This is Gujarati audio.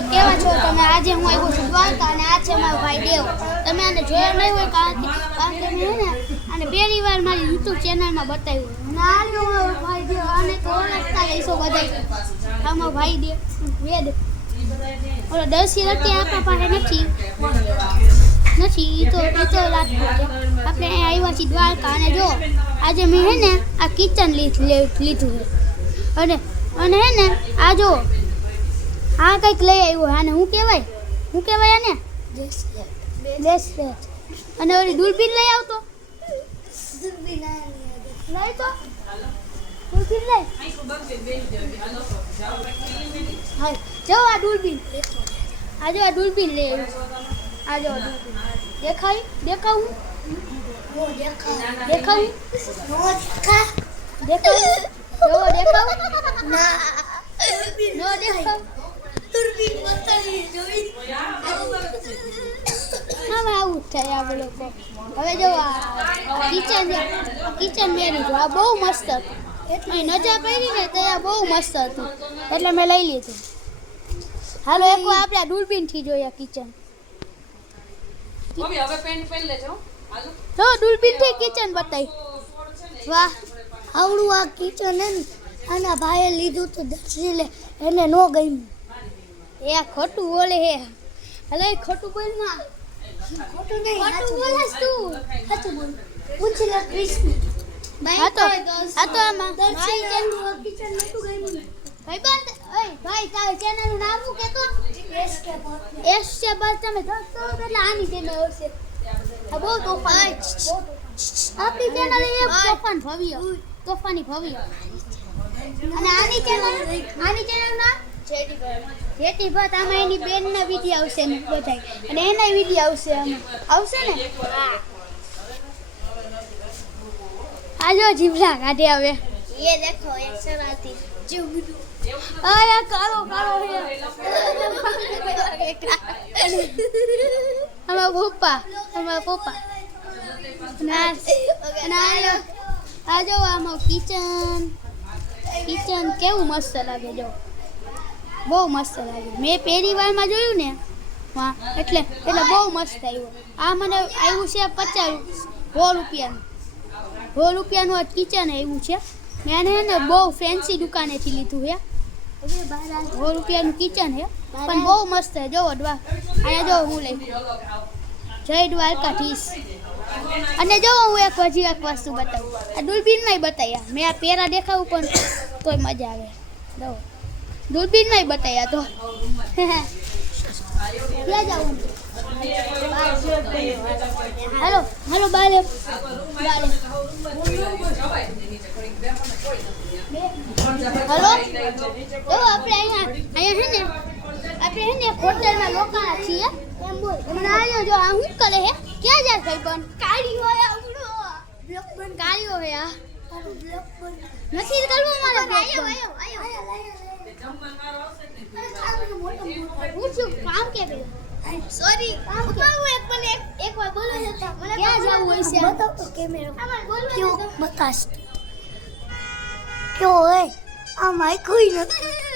તો કેવા છો તમે? આજે હું આવ્યો છું દ્વારકા અને આ છે મારો ભાઈ દેવ. તમે આને જોયો નહીં હોય કારણ કે મેં ને આને પહેલી વાર મારી યુટ્યુબ ચેનલમાં બતાવ્યું. નાનો મારો ભાઈ દેવ આને તો ઓળખતા રહીશો બધા. આ મારો ભાઈ દેવ વેદ ઓલો 10 રૂપિયા આપણા પાસે નથી તો લાગતું છે. આપણે અહીંયા આવ્યા છીએ દ્વારકા અને જો આજે મેં હે ને આ કિચન લીધું છે અને હે ને આ જો આ કંઈક લઈ આવ્યો. આને શું કહેવાય આને બ્રેસલેટ. અને ઓલી દૂરબીન લઈ આવતો લઈ તો દૂરબીન લઈ હા જો આ દૂરબીન આ જો આ દૂરબીન લઈ આવ્યો. આ જો દૂરબીન દેખાવું આવું થાય આ લોકો. હવે જો આ કિચન મેં લીધું. આ બહુ મસ્ત હતું. નજર પડી ને તો બહુ મસ્ત હતું એટલે મેં લઈ લીધું. હાલો એક વાર આપણે દૂરબીન થી જોઈએ કિચન. તો દૂરબીન થી કિચન બતાવી. વાહ આવડું આ કિચન હે ને આના ભાઈએ લીધું તો દર્શીલે એને નો ગમ્યું. એ ખોટું બોલે હે. હલે ખોટું બોલ માં. ખોટું નહીં સાચું બોલસ તું. સાચું બોલ. પૂછ લે કૃષ્ણ ભાઈ. આ તો આમાં દર્શીલે કિચન નતું ગમ્યું. ભાઈ બંધ ભાઈ તારી ચેનલ નું નામ શું કેતો? એસકે બસ તમે દોસ્તો એટલે આની ચેનલ આવશે. આ બહુ તોફાન આપણી ચેનલ એ તોફાની ભવ્ય અને આની ચેનલ નામ જેટી ભટ્ટ. આમાં એની બેન ના વિડિયો આવશે ને બધાય અને એના વિડિયો આવશે ને. આ જો જીભડા કાઢે હવે. ये देखो एक शरारती जुगनू आया कालो है हमारा पप्पा ना आ जो आमो કિચન કેવું મસ્ત લાગે. જો બહુ મસ્ત લાગે. મેં પહેલી વારમાં જોયું ને હા એટલે બહુ મસ્ત આવ્યું. આ મને આવ્યું છે 50 રૂપિયાનું આ કિચન આવ્યું છે. મેં ને બહુ ફેન્સી દુકાનેથી લીધું છે. 100 રૂપિયાનું કિચન છે પણ બહુ મસ્ત છે. જો અહીંયા જો હું લઈ જય દ્વારકાધીશ. અને જો હું એક વસ્તુ બતાવું. આ દૂરબીનમાં બતાવ્યા મેં. આ પેરા દેખાવું પણ તોય મજા આવે. જો દૂરબીનમાં બતાવ્યા તો ક્યાં જાઉં? હાલો બાલે હલો જો આપણે અહીંયા હે ને હોટલમાં રોકાણા છીએ એમ બોલ. મને આયો જો આ હું કરે હે ક્યાં જાય ભાઈ પણ કાળી હોય આવડો બ્લોક બન કાળીઓ હે આ બ્લોક બન નથી કરવો મારો આયો જમવાનું મારો આવશે ને પૂછું કામ કે બે સોરી કામ કે એક વાર બોલો છે મને ક્યાં જવું હોય છે બતાવ તો કેમેરો ક્યો બતાસ ક્યો હે આ માઈક કોઈ નથી.